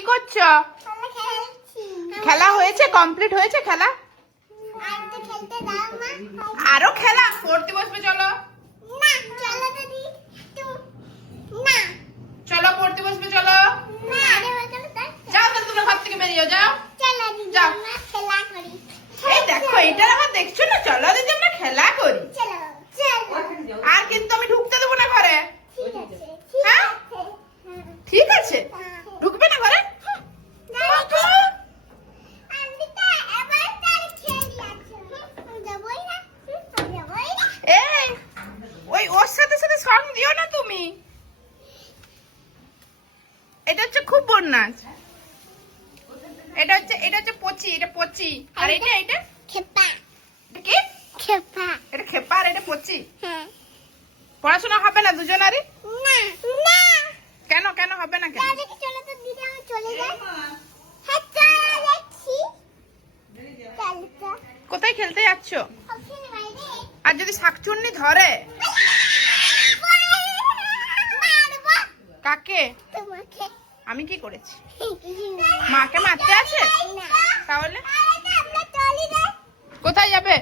কি করছো? খেলা হয়েছে, কমপ্লিট হয়েছে খেলা? আরো খেলা? পড়তে বসবে চলো। চলো পড়তে বসবে চলো। যাও তাহলে তোমরা ঘর থেকে বেরিয়ে যাও। যাও। এই দেখো এটা আমার দেখছো না? চলো দিদি আমরা খেলা করি। আর কিন্তু আমি ঢুকতে দেবো না ঘরে। হ্যাঁ ঠিক আছে, ঢুকবে না ঘরে? এই ওই ওর সাথে সাথে সং দিও না তুমি। এটা হচ্ছে খুব বন্যাস। এটা হচ্ছে পচি, এটা পচি। আর এটা খেপা। এটা কি? খেপা। এটা খেপা আর এটা পচি। পড়াশোনা হবে না দুজনারই? না না। কেন কেন হবে না কেন? চলো তো দিদি আমি চলে যাই। হ্যাঁ চলে যাচ্ছি। চলো তো। কোথায় খেলতে যাচ্ছ? ওখানে বাইরে। আর যদি শাকচুন্নি ধরে? মারবো। কাকে? তোমাকে। আমি কি করেছি? মাকে মারতে আছে? না। তাহলে আমরা চলে যাই। কোথায় যাবে?